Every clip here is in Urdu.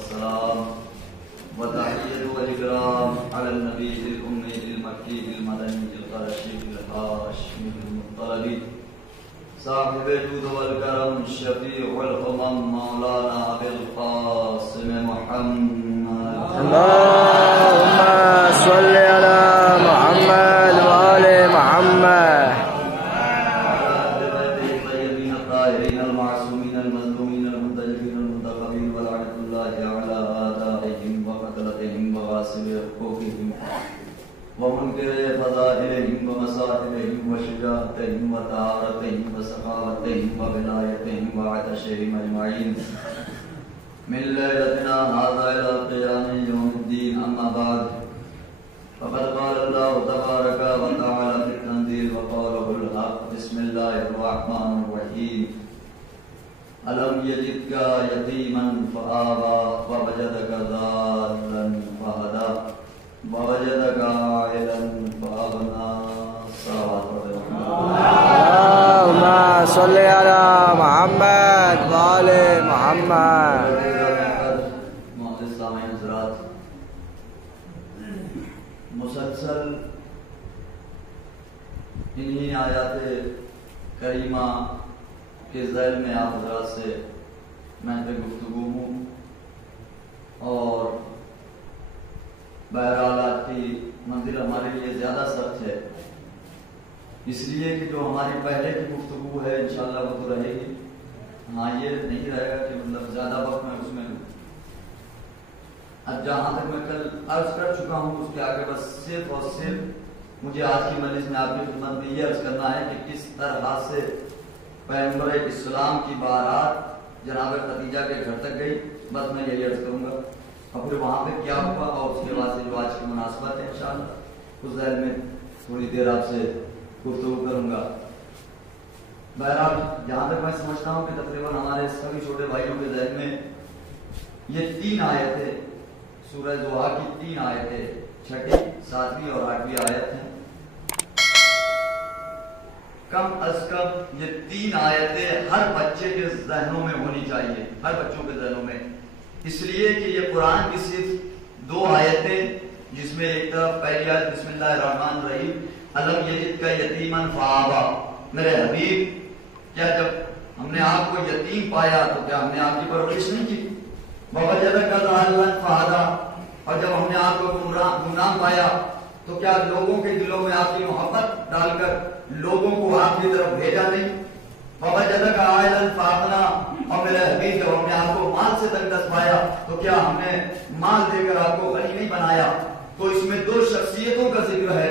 والسلام وتحية والإكرام على النبي الأمي المكي المدني القرشي الهاشمي المطلبي صاحب الجود والكرم الشفيع والأمم مولانا أبي القاسم محمد. اللهم صل على محمد وآل محمد. الطيبين الطاهرين المعصومين المظلومين المنتجبين المنتخبين ولعنة الله على آبائهم وقتلتهم وغاصب حقوقهم ومنكر فضائلهم ومصائبهم وشجاعتهم وطهارتهم وسخاوتهم وولايتهم وعطشهم أجمعين من ليلتنا هذا إلى قيام يوم الدين. أما بعد فقد قال الله تبارك وتعالى في التنزيل وقوله الحق. بسم الله الرحمن الرحيم. ألم يجدك يتيما فآوى ووجدك ضالا فهدى ووجدك عائلا فأغنى. اللهم صل على محمد وآل محمد. معزز سامعین حضرات، مسلسل انہی آیات کریمہ کے ذیل میں آپ حضرات سے میں پہ گفتگو ہوں، اور بہرحال آج کی منزل ہمارے لیے زیادہ سخت ہے، اس لیے کہ جو ہماری پہلے کی گفتگو ہے انشاءاللہ وہ تو رہے گی. ہاں یہ نہیں رہے گا کہ مطلب زیادہ وقت میں اس میں اب جہاں تک میں کل عرض کر چکا ہوں اس کے آگے بس صرف اور صرف مجھے آج کی مجلس میں آپ کی خدمت میں یہ عرض کرنا ہے کہ کس طرح سے پیغمبر اسلام کی بارات جناب خدیجہ کے گھر تک گئی. بس میں یہی عرض کروں گا، اور پھر وہاں پہ کیا ہوا اور اس کے بعد سے جو آج کی مناسبت ہے انشاءاللہ اس ذہن میں تھوڑی دیر آپ سے گفتگو کروں گا. بہرحال جہاں تک میں سمجھتا ہوں کہ تقریباً ہمارے سبھی چھوٹے بھائیوں کے ذہن میں یہ 3 آیتیں سورہ ضحیٰ کی 3 آیتیں 6، 7 اور 8 آیت ہیں. کم از کم یہ 3 آیتیں ہر بچے کے ذہنوں میں ہونی چاہیے، ہر بچوں کے ذہنوں میں، اس لیے کہ یہ قرآن کی صرف 2 آیتیں، جس میں ایک طرف پہلی آیت بسم اللہ الرحمن الرحیم الم یجدک یتیما فآویٰ. میرے حبیب، کیا جب ہم نے آپ کو یتیم پایا تو کیا ہم نے آپ کی پرورش نہیں کی؟ ووجدک ضالا فہدیٰ. اور جب ہم نے آپ کو گمراہ پایا تو کیا لوگوں کے دلوں میں آپ کی محبت ڈال کر لوگوں کو آپ کی طرف بھیجا نہیں؟ ووجدک عائلا فأغنیٰ. اور میرے حبیب جب ہم نے آپ کو مال سے تنگ دست پایا تو کیا ہم نے مال دے کر آپ کو غنی نہیں بنایا؟ تو اس میں 2 شخصیتوں کا ذکر ہے.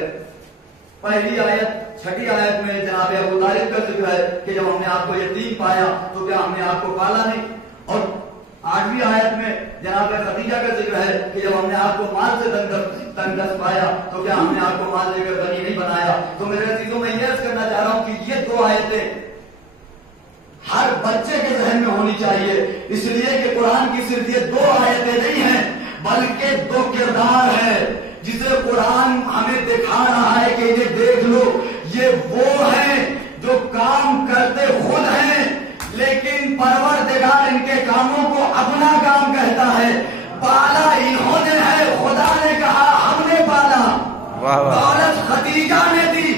پہلی آیت 6 آیت میں جناب ابو طالب کا ذکر ہے کہ جب ہم نے آپ کو یتیم پایا تو کیا ہم نے آپ کو پالا نہیں؟ اور 8ویں آیت میں جناب خدیجہ کا ذکر ہے کہ جب ہم نے آپ کو مال سے تنگ دست پایا تو کیا ہم نے آپ کو مال دے کر غنی نہیں بنایا؟ تو میرے عزیزوں میں یہ عرض کرنا چاہ رہا ہوں کہ یہ 2 آیتیں ہر بچے کے ذہن میں ہونی چاہیے، اس لیے کہ قرآن کی صرف یہ 2 آیتیں نہیں ہیں بلکہ 2 کردار ہیں جسے قرآن ہمیں دکھا رہا ہے کہ یہ دیکھ لو، یہ وہ ہیں جو کام کرتے خود ہیں لیکن پروردگار ان کے کاموں کو اپنا کام کہتا ہے. پالا انہوں نے ہے، خدا نے کہا ہم نے پالا. دولت خدیجہ نے دی،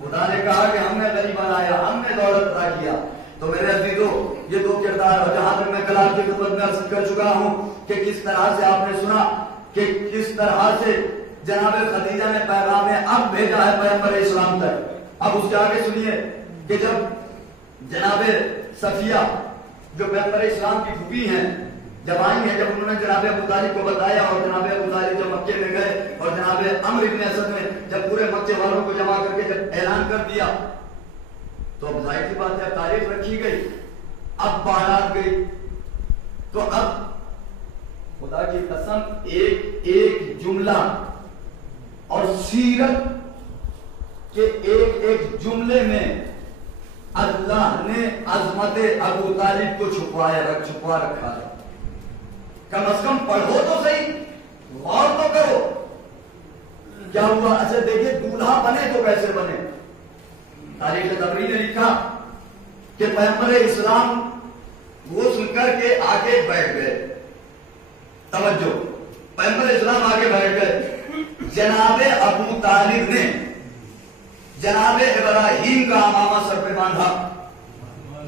خدا نے کہا کہ ہم نے غنی بنایا، ہم نے دولت عطا کیا. تو میرے عزیزو یہ 2 کردار، اور جہاں تک میں کل آپ کی خدمت میں عرض کر چکا ہوں کہ کس طرح سے آپ نے سنا کہ کس طرح سے جناب خدیجہ نے پیغام اب بھیجا ہے پیغمبر اسلام تک. اب اس کے آگے سنیے کہ جب جناب صفیہ جو پیغمبر اسلام کی پھوپھی ہیں جب آئی ہیں، جب انہوں نے جناب ابو طالب کو بتایا اور جناب ابو طالب جب مکے میں گئے اور جناب عمرو بن اسد نے جب پورے مکے والوں کو جمع کر کے جب اعلان کر دیا تو اب ظاہر سی بات ہے تاریخ رکھی گئی، اب بارات گئی. تو اب خدا کی قسم ایک جملہ اور سیرت کے ایک جملے میں اللہ نے عظمت ابو طالب کو چھپا رکھا ہے. کم از کم پڑھو تو صحیح، غور تو کرو کیا ہوا. اچھا دیکھیے دولہا بنے تو کیسے بنے. تاریخ تبری نے لکھا کہ پیغمبر اسلام غسل کر کے آگے بیٹھ گئے. توجہ، پیغمبر اسلام آگے بیٹھ گئے، جناب ابو طالب نے جناب ابراہیم کا امامہ سر پہ باندھا،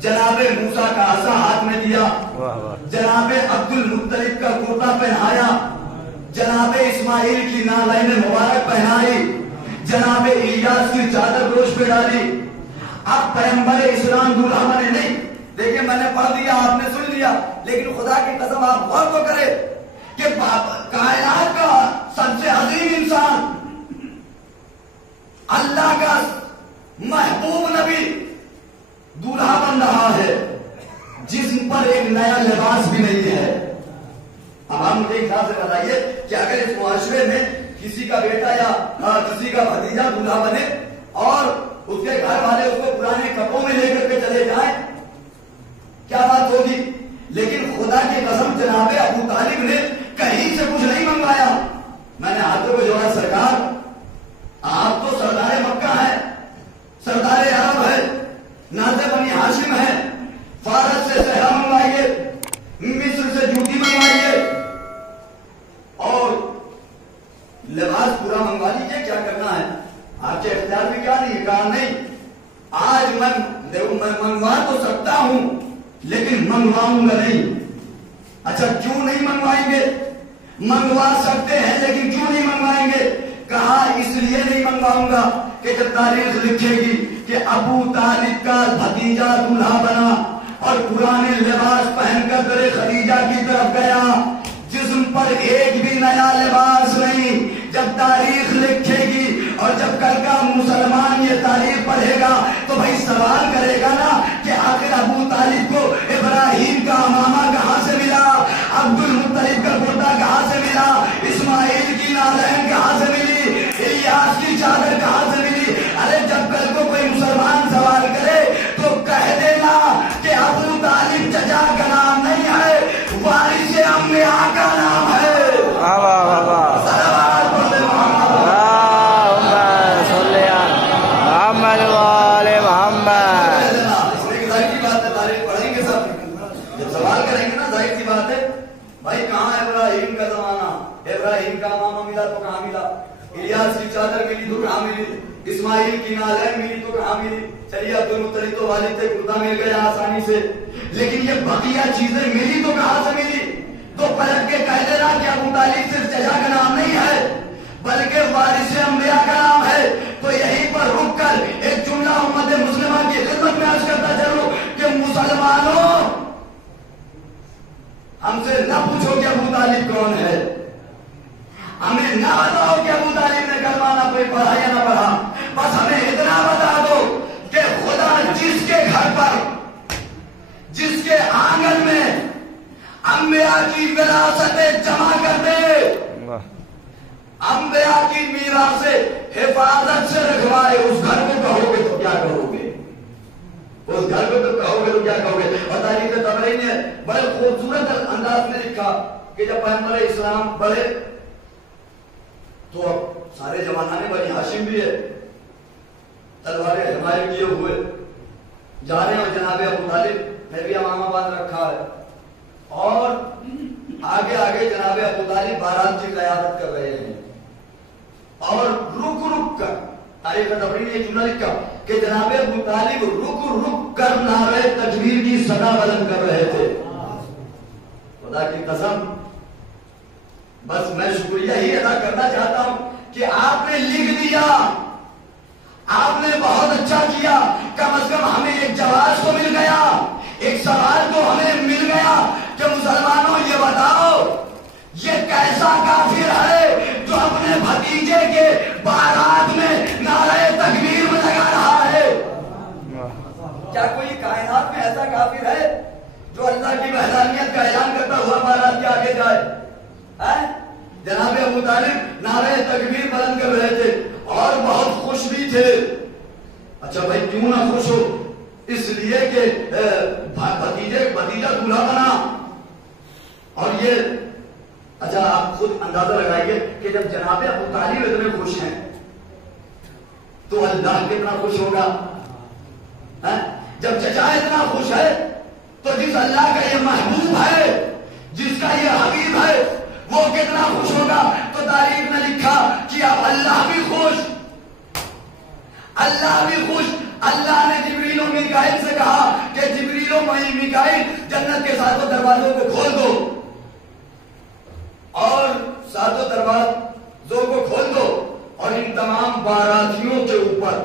جناب موسیٰ کا عصا ہاتھ میں دیا، جناب عبد المطلب کا کرتا پہنایا، جناب اسماعیل کی نالین مبارک پہنائی، جناب الیاس کی چادر گوش پہ ڈالی۔ اب پیغمبر اسلام دولہا بنے نہیں، دیکھیں میں نے پڑھ دیا، آپ نے سن لیا، لیکن خدا کی قسم آپ غور تو کرے کہ کائنات کا سب سے عظیم انسان، اللہ کا محبوب نبی دولہا بن رہا ہے، جسم پر ایک نیا لباس بھی نہیں ہے۔ اب ہم مجھے ایک خاص سے بتائیے کہ اگر اس معاشرے میں کسی کا بیٹا یا کسی کا بھتیجا دولہا بنے اور اس کے گھر والے اس کو پرانے کپڑوں میں لے کر کے چلے جائیں، کیا بات ہوگی؟ لیکن خدا کی قسم جناب ابو طالب نے کہیں سے کچھ نہیں منگوایا۔ میں نے ہاتھوں کو جوڑا، سرکار آپ تو سردار مکہ ہیں، سردار عرب ہے، نازِ بنی ہاشم ہے، فارس سے صحرا منگوائیے، مصر سے جوتی منگوائیے اور لباس پورا منگوا لیجیے، کیا کرنا ہے؟ آپ کے اختیار میں کیا نہیں؟ کہا نہیں، آج میں منگوا تو سکتا ہوں لیکن منگواؤں گا نہیں۔ اچھا کیوں نہیں منگوائیں گے؟ منگوا سکتے ہیں لیکن کیوں نہیں منگوائیں گے؟ کہا اس لیے نہیں منگواؤں گا کہ جب تاریخ لکھے گی کہ ابو طالب کا بھتیجا دولہا بنا اور پرانے لباس پہن کر در خدیجہ کی طرف گیا، جسم پر ایک بھی نیا لباس نہیں، جب تاریخ لکھے گی اور جب کل کا مسلمان یہ تاریخ پڑھے گا تو بھائی سوال کرے گا نا کہ آخر ابو طالب کو ابراہیم کا امامہ کہاں سے ملا، عبد المطلب کا کرتا کہاں سے ملا، اسماعیل کی نالین کہاں سے ملی، الیاس کی چادر کہاں سے ملی؟ ارے جب کل کو کوئی مسلمان سوال کرے تو کہہ دینا کہ ابو طالب چچا کا نام نہیں ہے، وارث انبیاء کا نام ہے۔ بھائی کہاں ابراہیم کا زمانہ، ابراہیم کا امامہ ملا تو کہاں ملا، الیاس کی چادر ملی تو کہاں ملی، اسماعیل کی نالین ملی تو کہاں ملی؟ چلیے عبد المطلب تو والد تھے، کرتا مل گیا آسانی سے، لیکن یہ بقیہ چیزیں ملی تو کہاں سے ملی؟ تو پلٹ کے کہہ دینا کہ ابو طالب صرف چچا کا نام نہیں ہے بلکہ وارث انبیاء کا نام ہے۔ تو یہیں پر رک کر ایک جملہ امت مسلمہ کی خدمت میں عرض کرتا چلوں کہ مسلمانوں، ہم سے نہ پوچھو کہ ابو طالب کون ہے، ہمیں نہ بتاؤ کہ ابو طالب نے کلمہ نہ پڑھا یا نہ پڑھا، بس ہمیں اتنا بتا دو کہ خدا جس کے گھر پر، جس کے آنگن میں انبیاء کی وراثتیں جمع کر دے، انبیاء کی میراث سے حفاظت سے رکھوائے، اس گھر کو کہو گے تو کیا کہو گے؟ اس گھر کو تو کہو گے تو کیا کہو گے؟ اور تاریخ طبری نے بڑے خوبصورت انداز میں لکھا کہ جب پیغمبر اسلام بڑھے تو اب سارے زمانہ میں بنی ہاشم بھی ہے، تلواریں حمایت کیے ہوئے جا رہے ہیں اور جناب ابو طالب نے بھی امامہ باندھ رکھا ہے اور آگے آگے جناب ابو طالب بارات کی قیادت کر رہے ہیں اور رک رک کر تاریخ طبری نے ایک جملہ لکھا کہ جناب ابو طالب رک رک کر نعرہ تکبیر کی صدا بلند کر رہے تھے۔ خدا کی قسم بس میں شکریہ ہی ادا کرنا چاہتا ہوں کہ آپ نے لکھ دیا، آپ نے بہت اچھا کیا، کم از کم ہمیں ایک جواز تو مل گیا، ایک سوال تو ہمیں مل گیا کہ مسلمانوں یہ بتاؤ یہ کیسا کافر ہے جو اپنے بھتیجے کے بارات میں نعرہ تکبیر میں لگا رہا ہے؟ کیا کوئی کائنات میں ایسا کافر ہے جو اللہ کی وحدانیت کا اعلان کرتا ہوا بارات کے آگے جائے؟ جناب ابو طالب نعرہ تکبیر بلند کر رہے تھے اور بہت خوش بھی تھے۔ اچھا بھائی کیوں نہ خوش ہو؟ اس لیے کہ بھتیجا دولہا بنا اور یہ، اچھا آپ خود اندازہ لگائیے کہ جب جناب ابو طالب اتنے خوش ہیں تو اللہ کتنا خوش ہوگا؟ جب چچا اتنا خوش ہے تو جس اللہ کا یہ محبوب ہے، جس کا یہ حبیب ہے، دروازوں کو کھول دو اور ساتوں دروازوں کو کھول دو اور ان تمام باراتیوں کے اوپر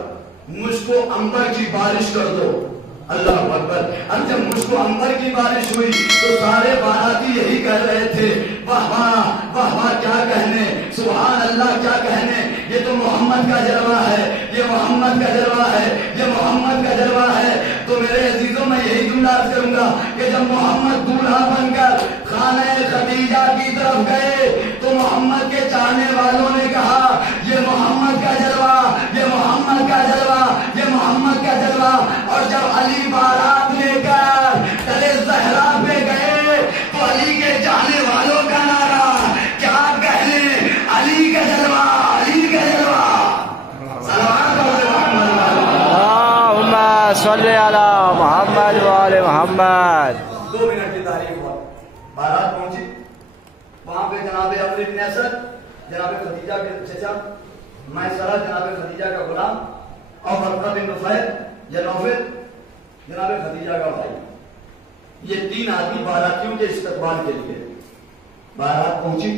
مجھ کو عنبر کی بارش کر دو. اللہ اکبر. اب جب مجھ کو عنبر کی بارش ہوئی تو سارے باراتی یہی کہہ رہے تھے واہ واہ واہ واہ, کیا کہنے, سبحان اللہ کیا کہنے, یہ تو محمد کا جلوہ ہے, یہ محمد کا جلوہ ہے, یہ محمد کا جلوہ ہے. تو میرے عزیزوں میں یہی جملہ عرض کروں گا کہ جب محمد دولہا بن کر خانہ خدیجہ کی طرف گئے تو محمد کے چاہنے والوں نے کہا یہ محمد کا جلوہ, یہ محمد کا جلوہ, یہ محمد کا جلوہ. اور جب علی بارات لے کر تلے زہرا پہ گئے تو علی کے چاہنے والوں کا نعرہ کیا کہنے, علی کا جلوہ, علی کا جلوہ. اللہم صلی علی محمد وآل محمد. 2 منٹ کی تاریخ ہوا, بارات پہنچی, وہاں پہ جناب عمرو بن اسد جناب خدیجہ کے چچا, میسرہ جناب خدیجہ کا غلام, اور ورقہ بن نفیل یا نوفل جناب خدیجہ کا بھائی, یہ 3 آدمی باراتیوں کے استقبال کے لیے بارات پہنچی.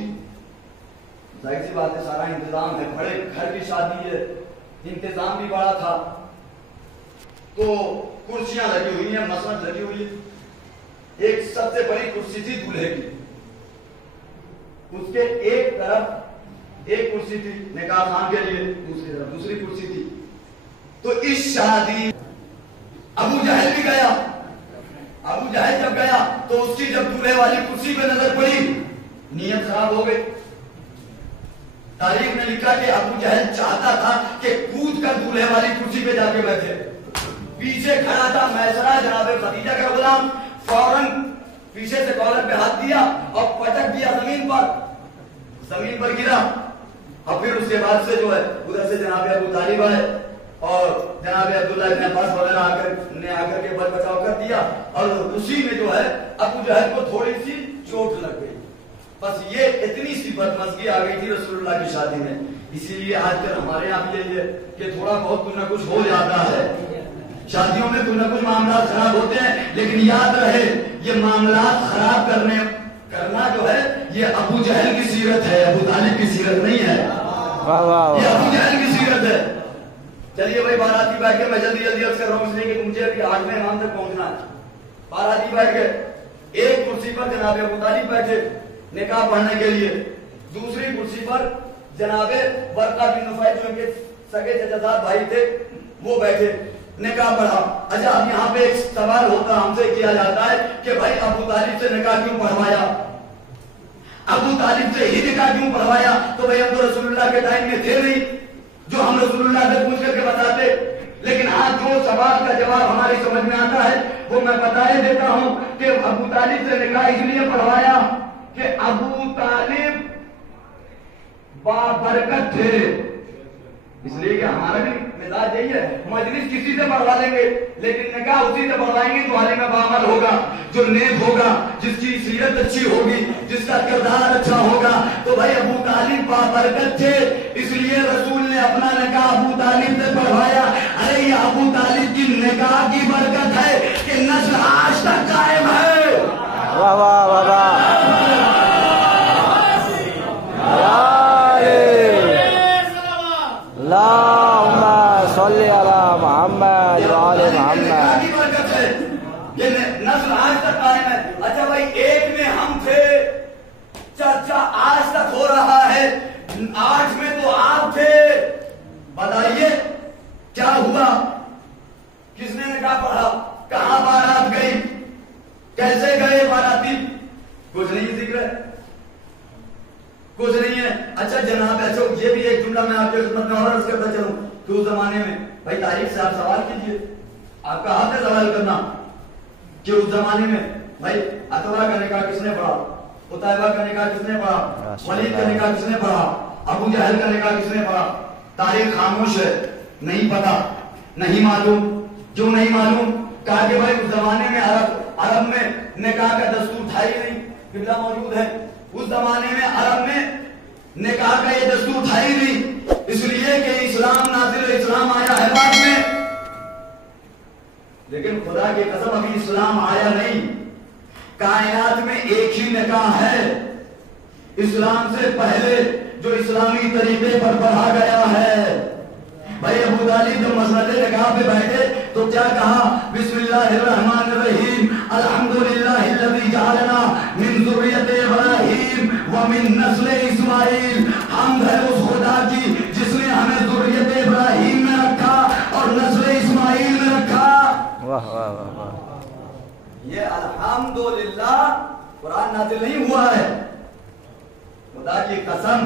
ظاہر سی بات ہے سارا انتظام ہے, بڑے گھر کی شادی ہے, انتظام بھی بڑا تھا, تو کرسیاں لگی ہوئی ہیں, مسند لگی ہوئی ہے. ایک سب سے بڑی کرسی تھی دولہے کی, اس کے ایک طرف ایک کرسی تھی نکاح خان کے لیے, دوسری طرف دوسری کرسی تھی. تو اس شادی ابو جہل بھی گیا. ابو جہل جب گیا تو اس کی جب دولہے والی کرسی پہ نظر پڑی نیت خراب ہو گئی. تاریخ نے لکھا کہ ابو جہل چاہتا تھا کہ کود کر دولہے والی کرسی پہ جا کے بیٹھے. پیچھے کھڑا تھا میسرہ جناب خدیجہ کا غلام, فوراً پیچھے سے کالر پہ ہاتھ دیا اور پٹک دیا زمین پر گرا. اور پھر اس کے بعد سے جو ہے ادھر سے جناب ابو طالب آئے اور جناب عبداللہ ابن عباس وغیرہ آ کر کے بچ بچاؤ کر دیا, اور اسی میں جو ہے ابو جہل کو تھوڑی سی چوٹ لگ گئی. بس یہ اتنی سی بدمزگی آ گئی تھی رسول اللہ کی شادی میں. اسی لیے آج کل ہمارے یہاں بھی یہی ہے کہ تھوڑا بہت کچھ نہ کچھ ہو جاتا ہے, شادیوں میں کچھ نہ کچھ معاملات خراب ہوتے ہیں, لیکن یاد رہے یہ معاملات خراب کرنا جو ہے یہ ابو جہل کی سیرت ہے, ابو طالب کی سیرت نہیں ہے. یہ ابو جہل کی سیرت ہے. چلیے بھائی باراتی بیٹھ کے, میں جلدی عرض کر رہا ہوں اس لیے کہ مجھے ابھی 8ویں امام تک پہنچنا ہے. باراتی بیٹھ کے ایک کرسی پر جناب ابو طالب بیٹھے نکاح پڑھنے کے لیے, دوسری کرسی پر جناب ورقہ بن نفیل جو ان کے سگے چچا بھائی تھے وہ بیٹھے, نکاح پڑھا. اچھا اب یہاں پہ ایک سوال ہوتا ہم سے کیا جاتا ہے کہ بھائی ابو طالب سے نکاح کیوں پڑھوایا, ابو طالب سے ہی نکاح کیوں پڑھوایا؟ تو بھائی ہم تو رسول اللہ کے ٹائم میں تھے نہیں جو ہم رسول اللہ سے پوچھ کر کے بتاتے, لیکن آج جو سوال کا جواب ہماری سمجھ میں آتا ہے وہ میں بتا ہی دیتا ہوں کہ ابو طالب سے نکاح اس لیے پڑھوایا کہ ابو طالب بابرکت تھے. اس لیے کہ ہمارا بھی مزاج یہی ہے, مجلس کسی سے پڑھوا لیں گے لیکن نکاح اسی سے پڑھوائیں گے جو عالم باعمل ہوگا, جو نیک ہوگا, جس کی سیرت اچھی ہوگی, جس کا کردار اچھا ہوگا. تو بھائی ابو طالب بابرکت تھے, اس لیے رسول نے اپنا نکاح ابو طالب سے پڑھوایا. ارے یہ ابو طالب کی نکاح کی برکت ہے کہ نسل آج تک قائم ہے. واہ واہ واہ واہ. اللہم صلی علی محمد وآل محمد. یہ نسل آج تک قائم ہے. اچھا بھائی ایک میں ہم تھے, چرچا آج تک ہو رہا ہے, 8 میں تو آپ تھے. بتائیے کیا ہوا, کس نے نکاح پڑھا, کہاں بارات گئی, کیسے گئے باراتی, کچھ نہیں ذکر ہے, کچھ نہیں ہے. اچھا جناب اچھا یہ بھی ایک جملہ میں آپ کے خدمت میں اور عرض کرتا چلوں کہ اس زمانے میں بھائی تاریخ سے آپ سوال کیجئے, آپ کا حق ہے سوال کرنا کہ اس زمانے میں بھائی عتبہ کا نکاح کس نے پڑھا, عتیبہ کا نکاح کس نے پڑھا, ولید کا نکاح کس نے پڑھا, ابو جہل کا نکاح کس نے پڑھا. تاریخ خاموش ہے, نہیں پتا, نہیں معلوم. کیوں نہیں معلوم؟ کہا کہ بھائی اس زمانے میں عرب میں نکاح کا دستور تھا ہی نہیں. قبلہ موجود ہے, اس زمانے میں عرب میں نکاح کا یہ دستور تھا ہی نہیں, اس لیے کہ اسلام نازل, اسلام آیا ہے بعد میں. لیکن خدا کی قسم ابھی اسلام آیا نہیں, کائنات میں ایک ہی نکاح ہے اسلام سے پہلے جو اسلامی طریقے پر پڑھا گیا ہے. بھائی ابو طالب جب مسجد نکاح پہ بیٹھے تو کیا کہا؟ بسم اللہ الرحمن الرحیم الحمدللہ الذی جعلنا من ذریۃ ابراہیم ومن نسل اسماعیل. حمد ہے اس خدا کی جس نے ہمیں ذریۃ ابراہیم میں رکھا اور نسل اسماعیل میں رکھا. واہ واہ واہ واہ. یہ الحمدللہ قرآن نازل نہیں ہوا ہے. خدا کی قسم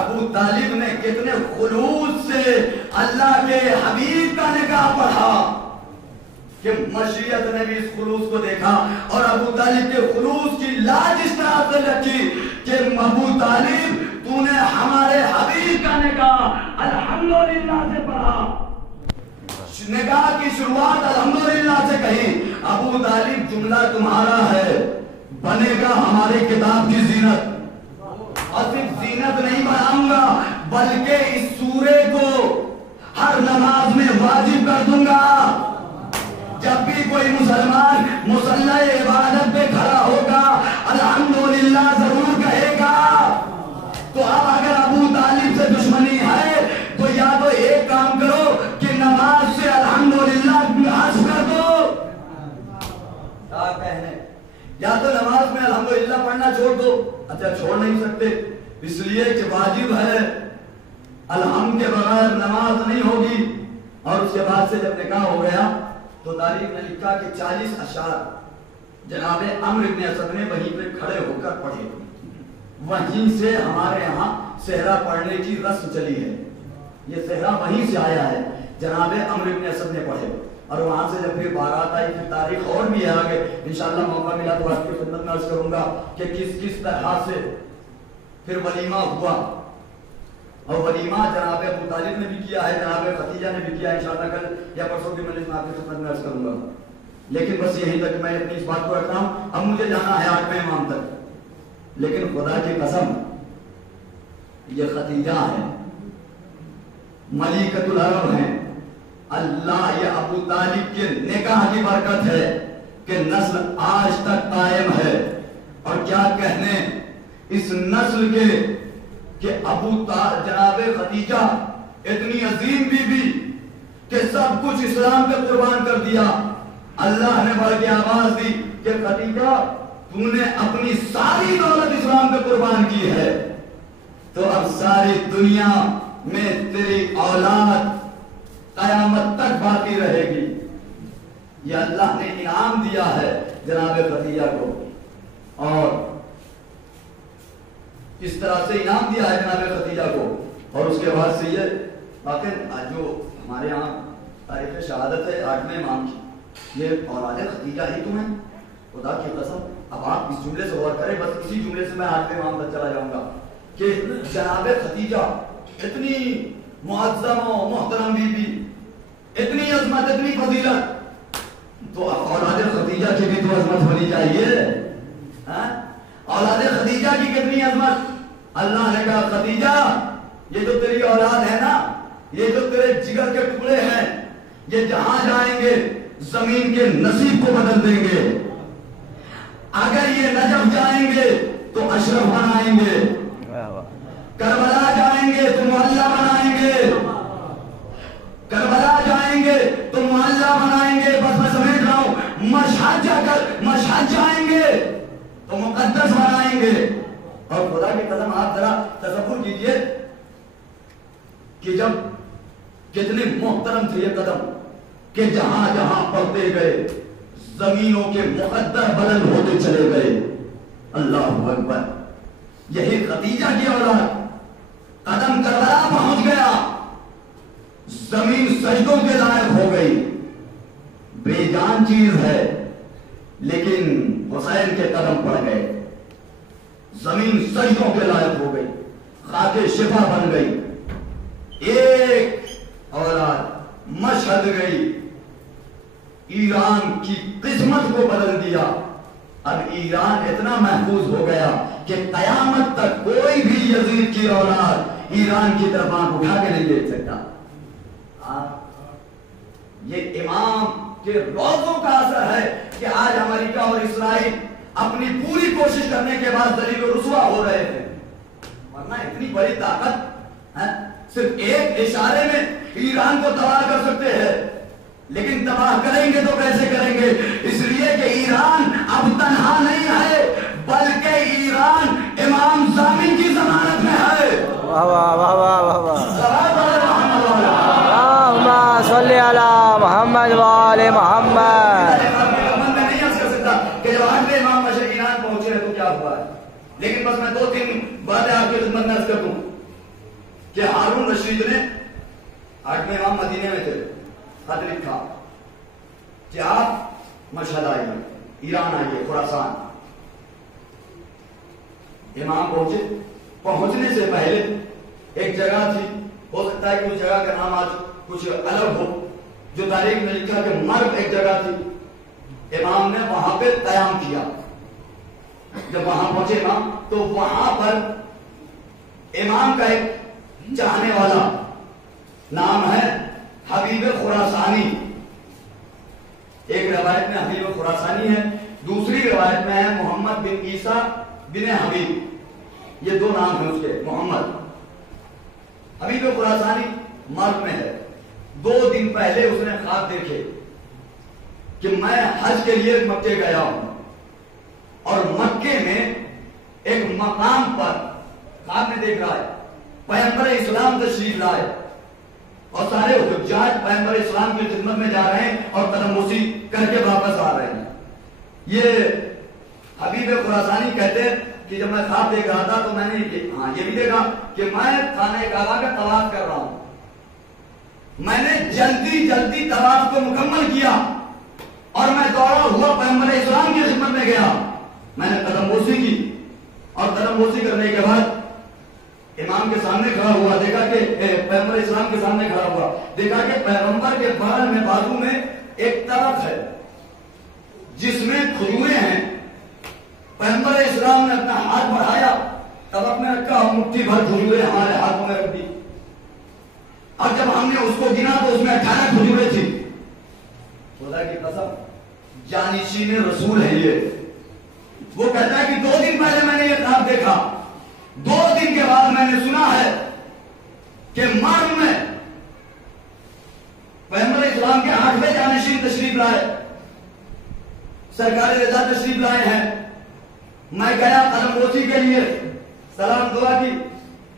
ابو طالب نے کتنے خلوص سے اللہ کے حبیب کا نکاح پڑھا کہ مشیت نے بھی اس خلوص کو دیکھا اور ابو طالب کے خلوص کی لاج اس طرح سے رکھی کہ ابو طالب تو نے ہمارے حبیب کا نکاح الحمدللہ سے پڑھا. نکاح کی شروعات الحمدللہ سے کہی. ابو طالب جملہ تمہارا ہے بنے گا ہماری کتاب کی زینت اور صرف زینت نہیں بناؤں گا بلکہ اس سورے کو ہر نماز میں واجب کر دوں گا. جب بھی کوئی مسلمان مصلی عبادت پہ کھڑا ہوگا الحمدللہ ضرور کہے گا. تو اب اگر ابو طالب سے دشمنی ہے تو یا تو ایک کام کرو کہ نماز سے الحمدللہ حذف کر دو. کیا کہنے یا تو نماز میں الحمدللہ پڑھنا چھوڑ دو. اچھا چھوڑ نہیں سکتے اس لیے کہ واجب ہے الحمد کے بغیر نماز نہیں ہوگی. اور اس کے بعد سے جب نکاح ہو گیا تو تاریخ نے لکھا کہ 40 اشعار جناب عمرو بن اسد نے وہیں پہ کھڑے ہو کر پڑھے. وہیں سے ہمارے یہاں صحرا پڑھنے کی رسم چلی ہے. یہ صحرا وہیں سے آیا ہے جناب عمرو بن اسد نے پڑھے اور وہاں سے جب پھر بارات آئی پھر تاریخ اور بھی ہے آگے انشاءاللہ موقع ملا تو آپ کی خدمت میں عرض کروں گا کہ کس طرح سے پھر ولیمہ ہوا. اور ولیمہ جناب ابو طالب نے بھی کیا ہے جناب ختیجہ نے بھی کیا. انشاءاللہ کل یا پرسوں کی مجلس میں آپ کی خدمت میں عرض کروں گا. لیکن بس یہی تک میں اپنی اس بات کو رکھ رہا ہوں. اب مجھے جانا ہے 8ویں امام تک لیکن خدا کی قسم یہ ختیجہ ہے ملکۃ العرب ہیں. اللہ یہ ابو طالب کے نکاح کی برکت ہے کہ نسل آج تک قائم ہے. اور کیا کہنے اس نسل کے کہ جناب ختیجہ اتنی عظیم بی بی کہ سب کچھ اسلام پہ قربان کر دیا. اللہ نے بڑھ کے آواز دی کہ ختیجہ تو نے اپنی ساری دولت اسلام پہ قربان کی ہے تو اب ساری دنیا میں تیری اولاد قیامت تک باقی رہے گی. یہ اللہ نے انعام دیا ہے جناب ختیجہ کو. اور اس طرح سے انعام دیا ہے جناب ختیجہ کو. اور اس کے بعد سے یہ واقع جو ہمارے یہاں تاریخ شہادت ہے 8ویں امام کی یہ اولاد ختیجہ ہی تو ہیں. خدا کی قسم اب آپ اس جملے سے غور کریں. بس اسی جملے سے میں 8ویں امام تک چلا جاؤں گا کہ جناب ختیجہ اتنی معظم و محترم بی بی اتنی عظمت اتنی فضیلت تو اولاد ختیجہ کی بھی تو عظمت ہونی چاہیے. اولاد ختیجہ کی کتنی عظمت. اللہ نے کہا ختیجہ یہ جو تیری اولاد ہے نا یہ جو تیرے جگر کے ٹکڑے ہیں یہ جہاں جائیں گے زمین کے نصیب کو بدل دیں گے. اگر یہ نجف جائیں گے تو اشرف بنائیں گے. کربلا جائیں گے تو محلہ بنائیں گے. کربلا جائیں گے تو محلہ بنائیں گے. بس میں سمجھ رہا ہوں مشہد جا کر مشہد جائیں گے تو مقدس بنائیں گے. اور خدا کی قسم آپ ذرا تصور کیجئے کہ جب کتنے محترم تھے یہ قدم کہ جہاں جہاں پڑھتے گئے زمینوں کے مقدر بلند ہوتے چلے گئے. اللہ اکبر. یہی ختیجہ کی اولاد قدم کربلا پہنچ گیا زمین سجدوں کے لائق ہو گئی. بے جان چیز ہے لیکن حسین کے قدم پڑ گئے زمین سجدوں کے لائق ہو گئی. خاک شفا بن گئی. ایک اولاد مشہد گئی ایران کی قسمت کو بدل دیا. اب ایران اتنا محفوظ ہو گیا کہ قیامت تک کوئی بھی یزید کی اولاد ایران کی طرف آنکھ اٹھا کے نہیں دیکھ سکتا. یہ امام کے روزوں کا اثر ہے کہ آج امریکہ اور اسرائیل اپنی پوری کوشش کرنے کے بعد ذلیل و رسوا ہو رہے ہیں. ورنہ اتنی بڑی طاقت صرف ایک اشارے میں ایران کو تباہ کر سکتے ہیں. لیکن تباہ کریں گے تو کیسے کریں گے؟ اس لیے کہ ایران اب تنہا نہیں ہے، بلکہ ایران امام ضامن کی ضمانت میں ہے. واہ واہ واہ واہ واہ. اللہم صلی علی محمد وآل محمد. میں نہیں عرض کر سکتا کہ جب 8ویں امام مشرق ایران پہنچے ہیں تو کیا ہوا ہے، لیکن بس میں 2-3 باتیں آپ کی خدمت میں عرض کر دوں کہ ہارون رشید نے 8ویں امام مدینے میں تھے، خط لکھا کہ آپ مشہد آئیے، ایران آئیے، خراسان. امام پہنچنے سے پہلے ایک جگہ تھی، ہو سکتا ہے کہ اس جگہ کا نام آج کچھ الگ ہو، جو تاریخ میں لکھا کہ مرگ ایک جگہ تھی. امام نے وہاں پہ قیام کیا. جب وہاں پہنچے امام تو وہاں پر امام کا ایک چاہنے والا نام ہے حبیب خراسانی. ایک روایت میں حبیب خراسانی ہے، دوسری روایت میں ہے محمد بن عیسیٰ بن حبیب. یہ 2 نام ہیں اس کے. محمد حبیب خراسانی مرگ میں ہے. 2 دن پہلے اس نے خواب دیکھے کہ میں حج کے لیے مکے گیا ہوں اور مکے میں ایک مقام پر خواب میں دیکھ رہا ہے پیغمبر اسلام تشریف لائے اور سارے حجاج پیغمبر اسلام کی خدمت میں جا رہے ہیں اور قدم بوسی کر کے واپس آ رہے ہیں. یہ حبیب خراسانی کہتے ہیں کہ جب میں خواب دیکھ رہا تھا تو میں نے یہ بھی دیکھا کہ میں خانہ کعبہ کا طواف کر رہا ہوں. میں نے جلدی جلدی طواف کو مکمل کیا اور میں دوڑا ہوا پیغمبر اسلام کی خدمت میں گیا. میں نے قدم بوسی کی اور قدم بوسی کرنے کے بعد امام کے سامنے کھڑا ہوا، دیکھا کہ پیغمبر اسلام کے سامنے کھڑا ہوا، دیکھا کہ پیغمبر کے بغل میں بازو میں ایک طرف ہے جس میں کھجوریں ہیں. پیغمبر اسلام نے اپنا ہاتھ بڑھایا، طرف میں رکھا اور مٹھی بھر کھجوریں ہمارے ہاتھوں میں رکھ دی. اور جب ہم نے اس کو گنا تو اس میں 18 کھجوریں تھی. خدا کی قسم جانشین رسول ہے یہ. وہ کہتا ہے کہ 2 دن پہلے میں نے یہ خواب دیکھا، 2 دن کے بعد میں نے سنا ہے کہ مرگ میں پیغمبر اسلام کے 8ویں جانشین تشریف لائے، سرکار رضا تشریف لائے ہیں. میں گیا قدم بوسی کے لیے، سلام دعا کی،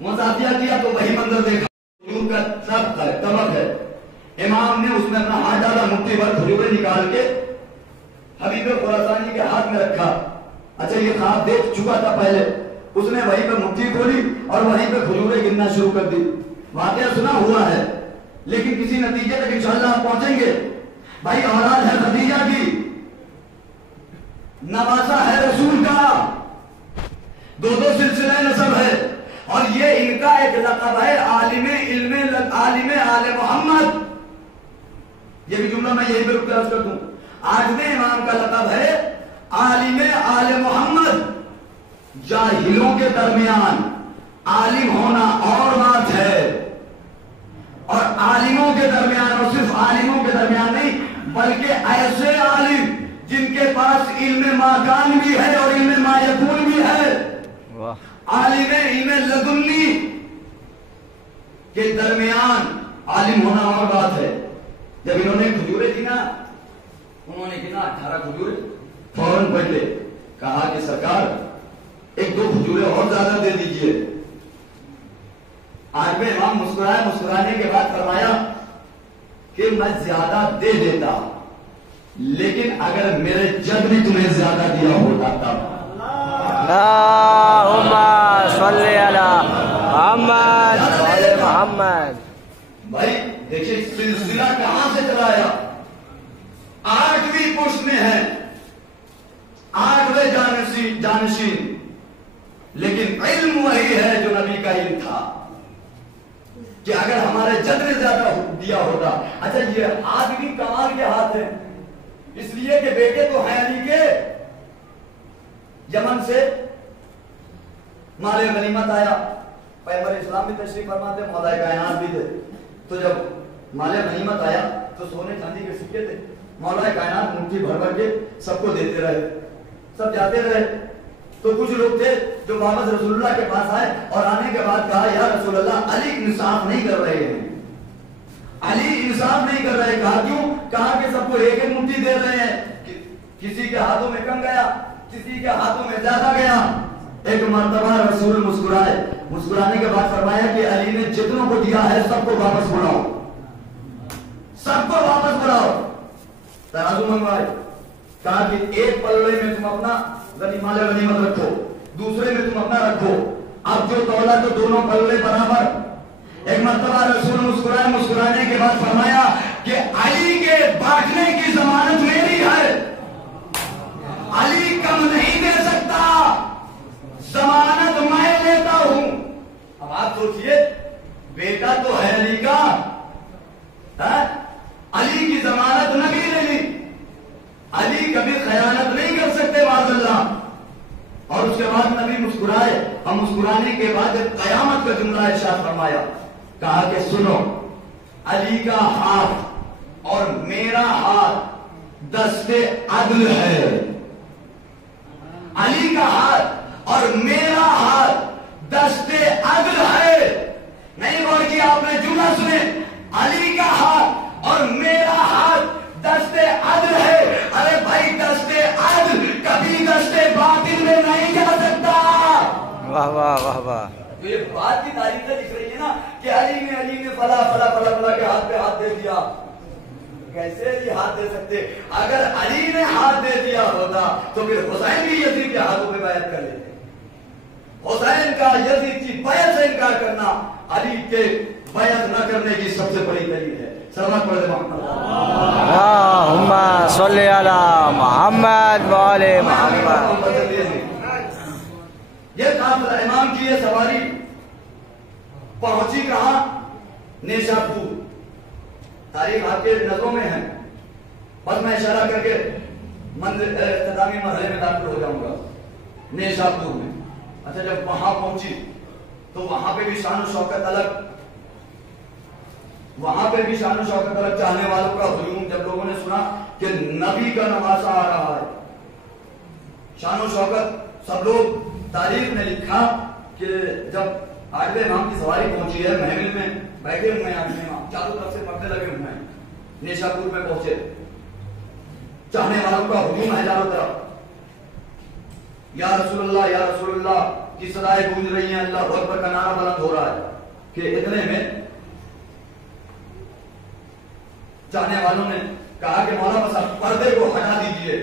مصافحہ کیا تو وہی منظر دیکھا. کھجور کا سب ہے، طبق ہے. امام نے اس میں اپنا ہاتھ ڈالا، مٹھی بھر کھجوریں نکال کے حبیب خراسانی کے ہاتھ میں رکھا. اچھا یہ خواب دیکھ چکا تھا پہلے، اس نے وہیں پہ مٹھی کھولی اور وہیں پہ کھجوریں گننا شروع کر دی. واقعہ سنا ہوا ہے لیکن کسی نتیجے تک انشاءاللہ آپ پہنچیں گے. بھائی اولاد ہے خدیجہ کی، نواسا ہے رسول کا، 2 سلسلہ نسب ہے اور یہ ان کا ایک لقب ہے عالم علم، عالم آل محمد. یہ بھی جملہ میں یہی پہ رک کے عرض کر دوں. 8ویں امام کا لقب ہے عالم آل محمد. جاہلوں کے درمیان عالم ہونا اور بات ہے، اور عالموں کے درمیان، اور صرف عالموں کے درمیان نہیں بلکہ ایسے عالم جن کے پاس علم ما کان بھی ہے اور علم ما یکون بھی ہے. عالم علم لدنی کے درمیان عالم ہونا اور بات ہے. جب انہوں نے کھجوریں دی نا، انہوں نے کتنا 18 کھجوریں فوراً پلٹے، کہا کہ سرکار 1-2 کھجوریں اور زیادہ دے دیجئے. 8ویں امام مسکرائے، مسکرانے کے بعد فرمایا کہ میں زیادہ دے دیتا لیکن اگر میرے جد نے تمہیں زیادہ دیا ہوتا تب. اللہم صلی علی محمد وآل محمد. بھائی دیکھیں سلسلہ کہاں سے چلایا؟ 8ویں پشت میں ہے، 8ویں جانشین، لیکن علم وہی ہے جو نبی کا علم تھا کہ اگر ہمارے جد نے زیادہ دیا ہوتا. اچھا یہ ہاتھ بھی کمال کے ہاتھ ہیں، اس لیے کہ بیٹے تو ہیں علی کے. یمن سے مال غنیمت آیا، پیغمبر اسلام بھی تشریف فرما تھے، مولا کائنات بھی تھے. تو جب مال غنیمت آیا تو سونے چاندی کے سکے تھے، مولا کائنات مٹھی بھر بھر کے سب کو دیتے رہے. سب جاتے رہے. تو کچھ لوگ تھے جو واپس رسول اللہ کے پاس آئے اور آنے کے بعد کہا یا رسول اللہ علی انصاف نہیں کر رہے ہیں, علی انصاف نہیں کر رہے. کہا کیوں؟ کہا کہ سب کو ایک ایک مٹھی دے رہے ہیں, کسی کے ہاتھوں میں کم گیا, کسی کے ہاتھوں میں زیادہ گیا. ایک مرتبہ رسول مسکرائے, مسکرانے کے بعد فرمایا کہ علی نے جتنوں کو دیا ہے سب کو واپس بلاؤ, سب کو واپس بلاؤ. ترازو منگوائے. کہا کہ ایک پلڑے میں تم اپنا مال غنیمت رکھو, دوسرے میں تم اپنا رکھو. اب جو تولا تو دونوں پلڑے برابر. ایک مرتبہ رسول مسکرائے, مسکرانے کے بعد فرمایا کہ علی کے بانٹنے کی ضمانت میری ہے, علی کم نہیں دے سکتا, ضمانت میں لیتا ہوں. اب آپ سوچئے, بیٹا تو ہے علی کا, علی کی ضمانت نبی نے لی, علی کبھی خیانت نہیں کر سکتے معاذ اللہ. اور اس کے بعد نبی مسکرائے, اور مسکرانے کے بعد قیامت کا جملہ ارشاد فرمایا. کہا کہ سنو, علی کا ہاتھ اور میرا ہاتھ دست عدل ہے, علی کا ہاتھ اور میرا ہاتھ دست عدل ہے. نہیں غور کیا آپ نے جملہ سنے, علی کا ہاتھ اور میرا ہاتھ دست عدل ہے. ارے بھائی دست عدل کبھی دست باطل میں نہیں جا سکتا. واہ واہ واہ واہ. تو یہ بات کی تاریخیں لکھ رہی ہے نا کہ علی نے فلا فلا فلا فلا کے ہاتھ پہ ہاتھ دے دیا. کیسے یہ ہاتھ دے سکتے؟ اگر علی نے ہاتھ دے دیا ہوتا تو پھر حسین بھی یزید کے ہاتھوں پہ بیعت کر لیتے. حسین کا یزید کی بیعت سے انکار کرنا علی کے بیعت نہ کرنے کی سب سے بڑی دلیل ہے. سلام پڑھے محمد. اللہم صلی علی محمد و آل محمد. یہ قافلہ امام کی یہ سواری پہنچی کہاں؟ نیشاپور. تاریخ آپ کے نظروں میں ہے, بس میں اشارہ کر کے اختتامی مرحلے میں داخل ہو جاؤں گا. نیشاپور میں اچھا جب وہاں پہنچی تو وہاں پہ بھی شان و شوکت الگ, وہاں پہ بھی شان و شوکت الگ. چاہنے والوں کا ہجوم, جب لوگوں نے سنا کہ نبی کا نواسا آ رہا ہے, شان و شوکت سب لوگ. تاریخ نے لکھا کہ جب آٹھویں امام کی سواری پہنچی ہے, محمل میں بیٹھے ہوئے ہیں آٹھویں امام, چاروں طرف سے پردے لگے ہوئے ہیں, نیشاپور میں پہنچے, چاہنے والوں کا ہجوم ہے چاروں طرف. یا رسول اللہ کی صدائیں گونج رہی ہیں, اللہ اکبر کا نعرہ بلند ہو رہا ہے. کہ اتنے میں چاہنے والوں نے کہا کہ مولا بس آپ پردے کو ہٹا دیجئے,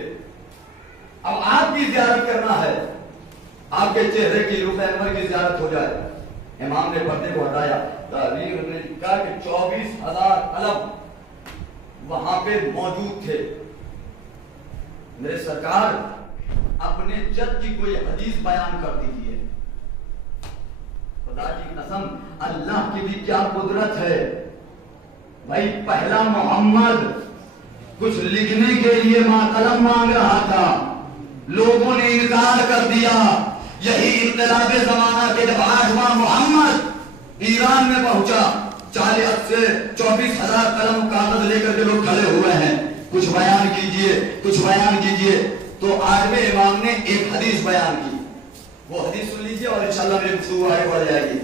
اب آپ کی زیارت کرنا ہے, آپ کے چہرے کی رخ انور کی زیارت ہو جائے. امام نے پردے کو ہٹایا. تاریخ نے کہا کہ 24,000 علم وہاں پہ موجود تھے. میرے سرکار اپنے جد کی کوئی حدیث بیان کر دیجیے. خدا کی قسم اللہ کی بھی کیا قدرت ہے بھائی. پہلا محمد کچھ لکھنے کے لیے قلم مانگ رہا تھا, لوگوں نے انکار کر دیا. یہی انقلاب زمانہ کے جب 8واں محمد ایران میں پہنچا, 40 سے 24,000 قلم کاغذ لے کر کے لوگ کھڑے ہوئے ہیں, کچھ بیان کیجئے, کچھ بیان کیجئے. تو 8ویں امام نے ایک حدیث بیان کی, وہ حدیث سن لیجئے اور انشاءاللہ میری گفتگو آگے بڑھ جائے گی.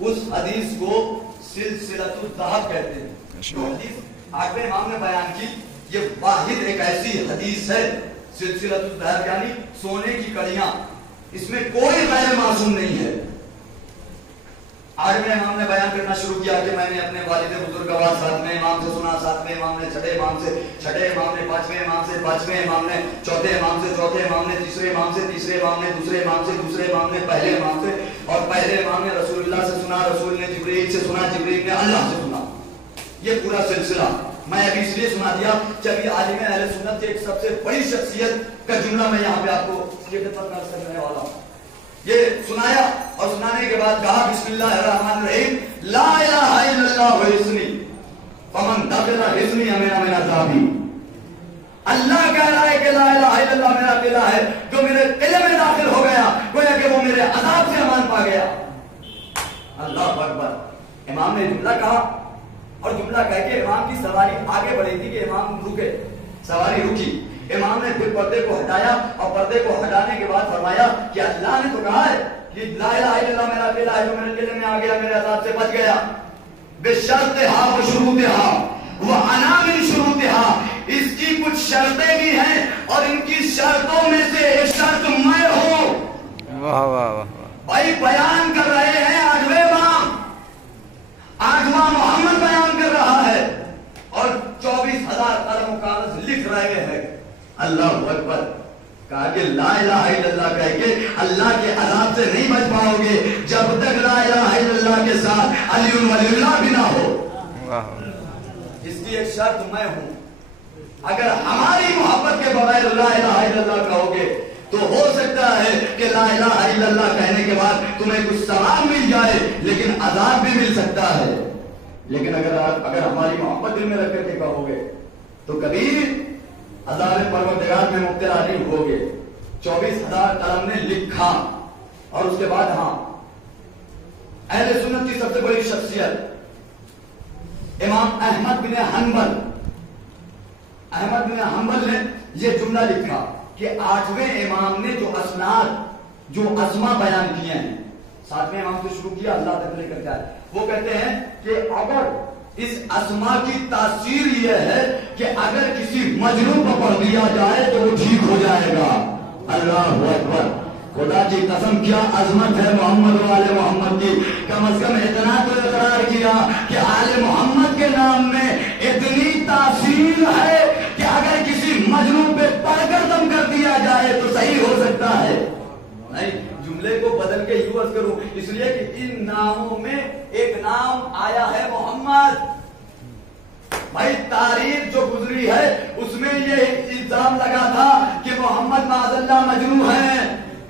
اس حدیث کو سلسلۃ الذہب کہتے ہیں. جو حدیث 8ویں امام نے بیان کی, یہ واحد ایک ایسی حدیث ہے سلسلۃ الذہب یعنی سونے کی کڑیاں, اس میں کوئی غیر معصوم نہیں ہے. 8ویں امام نے بیان کرنا شروع کیا کہ میں نے اپنے والد بزرگوار 7ویں امام سے سنا, 7ویں امام نے 6 امام سے, 6 امام نے 5ویں امام سے, 5ویں امام نے 4تھے امام سے, 4تھے امام نے 3رے امام سے, 3رے امام نے 2رے امام سے, 2رے امام نے پہلے امام سے, اور پہلے امام نے رسول اللہ سے سنا, رسول نے جبرائیل سے سنا, جبرائیل نے اللہ سے سنا. یہ پورا سلسلہ میں ابھی اس لیے سنا دیا کہ ابھی عالم اہل سنت کی ایک سب سے بڑی شخصیت کا جملہ میں یہاں پہ آپ کو یہ خدمت میں عرض کرنے والا ہوں. یہ سنایا اور سنانے کے بعد کہا بسم اللہ الرحمن الرحیم لا الہ الا اللہ حسنی فمن دخل حسنی من عذابی. اللہ کہہ رہا ہے کہ لا الہ الا اللہ میرا قلعہ ہے, جو میرے قلعے میں داخل ہو گیا گویا کہ وہ میرے عذاب سے امان پا گیا. اللہ اکبر. امام نے جملہ کہا اور جملہ کہہ کے امام کی سواری آگے بڑھی تھی کہ امام رکے, سواری رکی. امام نے پھر پردے کو ہٹایا اور پردے کو ہٹانے کے بعد فرمایا کہ اللہ نے تو کہا ہے کہ لا الہ الا اللہ میرا قلعہ ہے جو میرے قلعے میں آ گیا میرے عذاب سے بچ گیا بشرطہا و شروطہا وَأَنَا مِن شُرُوطِهَا، اس کی کچھ شرطیں بھی ہیں اور ان کی شرطوں میں سے ایک شرط میں ہوں۔ واہ واہ واہ بھائی بیان کر رہے ہیں آٹھواں محمد بیان کر رہا ہے اور 24,000 قلم و کاغذ لکھ رہے ہیں۔ اللہ اکبر، کہا کہ لا الہ الا اللہ کہہ کے اللہ کے عذاب سے نہیں بچ پاؤ گے جب تک لا الہ الا اللہ کے ساتھ علی ولی اللہ بھی نہ ہو۔ اس کی ایک شرط میں ہوں، اگر ہماری محبت کے بغیر لا الہ الا اللہ کہو گے تو ہو سکتا ہے کہ لا الہ الا اللہ کہنے کے بعد تمہیں کچھ ثواب مل جائے لیکن عذاب بھی مل سکتا ہے۔ لیکن اگر ہماری محبت دل میں رکھ کر کے کہو گے تو کبھی عذاب پروردگار میں مبتلا نہیں ہوگے۔ 24,000 قلم نے لکھا اور اس کے بعد ہاں اہل سنت کی سب سے بڑی شخصیت امام احمد بن حنبل نے یہ جملہ لکھا کہ 8ویں امام نے جو اسناد جو اسما بیان کیے ہیں، 7ویں امام سے شروع کیا اللہ تک لے کر کے آئے، وہ کہتے ہیں کہ اگر اس اسما کی تاثیر یہ ہے کہ اگر کسی مجنون کو پڑھ دیا جائے تو وہ ٹھیک ہو جائے گا۔ اللہ اکبر، خدا کی قسم کیا عظمت ہے محمد و آل محمد کی۔ کم از کم اتنا تو اقرار کیا کہ آل محمد کے نام میں اتنی تاثیر ہے کہ اگر کسی مجنون پہ پڑھ کر دم کر دیا جائے تو صحیح ہو سکتا ہے۔ نہیں، جملے کو بدل کے یوں عرض کروں، اس لیے کہ ان ناموں میں ایک نام آیا ہے محمد۔ بھائی تاریخ جو گزری ہے اس میں یہ الزام لگا تھا کہ محمد معاذ اللہ مجنون ہیں،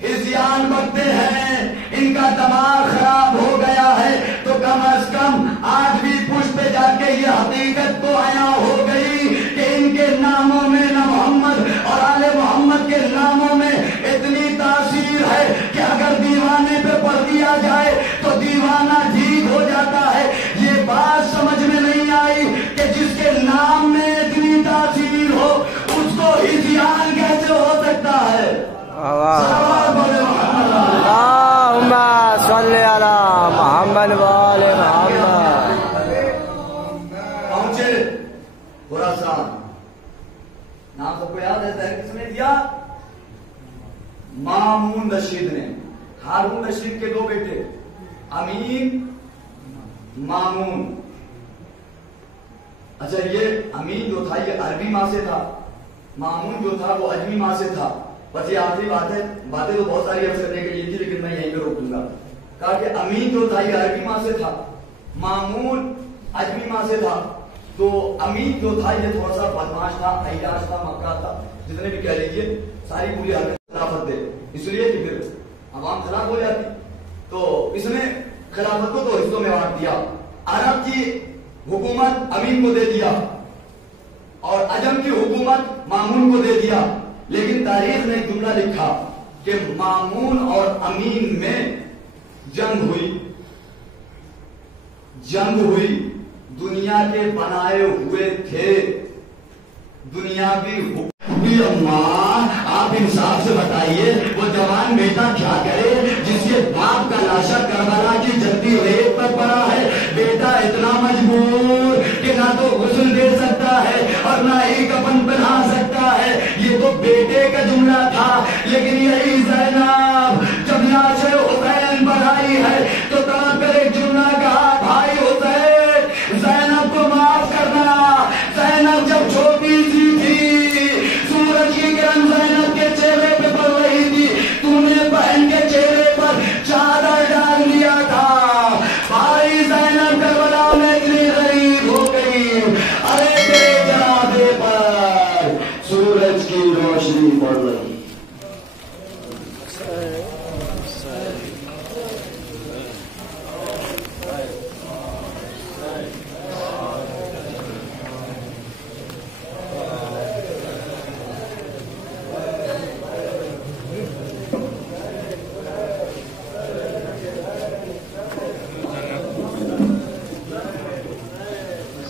ہذیان بکتے ہیں، ان کا دماغ خراب ہو گیا ہے، تو کم از کم آج بھی پشت پہ جا کے یہ حقیقت تو عیاں ہو گئی کہ ان کے ناموں میں نہ محمد اور آل محمد کے ناموں میں اتنی تاثیر ہے کہ اگر دیوانے پہ پڑھ دیا جائے تو دیوانہ ٹھیک ہو جاتا ہے۔ یہ بات سمجھ میں نہیں آئی کہ جس کے نام میں اتنی تاثیر ہو اس کو ہذیان کیسے ہو سکتا ہے؟ اللہم صلی علی محمد و آل محمد۔ پہنچے خراسان، نام سب کو یاد ہے، تحریک کس نے دیا؟ مامون رشید نے۔ ہارون رشید کے 2 بیٹے امین مامون۔ اچھا یہ امین جو تھا یہ عربی ماں سے تھا، مامون جو تھا وہ عجمی ماں سے تھا۔ بس یہ آخری بات ہے، باتیں تو بہت ساری عرض کرنے کے لیے تھی لیکن میں یہیں پہ روک دوں گا۔ کہا کہ امین جو تھا یہ عربی ماں سے تھا، مامون عجمی ماں سے تھا۔ تو امین جو تھا یہ تھوڑا سا بدماش تھا، عیاش تھا، مکار تھا، جتنے بھی کہہ لیجیے، ساری پوری حرکت خلافت دے، اس لیے کہ پھر عوام خلاف ہو جاتی۔ تو اس نے خلافت کو 2 حصوں میں بانٹ دیا، عرب کی حکومت امین کو دے دیا اور عجم کی حکومت مامون کو دے دیا۔ لیکن تاریخ نے ایک جملہ لکھا کہ مامون اور امین میں جنگ ہوئی، دنیا کے بنائے ہوئے تھے دنیاوی اماں، آپ انصاف سے بتائیے وہ جوان بیٹا کیا کرے جس کے باپ کا لاشا کربلا کی جلدی ریت پر پڑا ہے، بیٹا اتنا مجبور کہ نہ تو غسل دے سکتا ہے اور نہ ہی کفن پہنا سکتا ہے۔ یہ تو بیٹے کا جملہ تھا، لیکن یہی زینب جب لاش حسین بڑھائی ہے تو تڑپ کر ایک جملہ کہا، بھائی حسین زینب کو معاف کرنا۔ زینب جب چھوٹی سی تھی، سورج کی کرن زینب کے چہرے پہ پڑ رہی تھی، تو نے بہن کے چہرے پر چادر ڈال دیا تھا۔ بھائی زینب کربلا میں اتنی غریب ہو گئی، ارے تیرے جنازے پر سورج کی روشنی پڑ رہی۔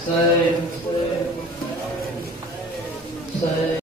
Say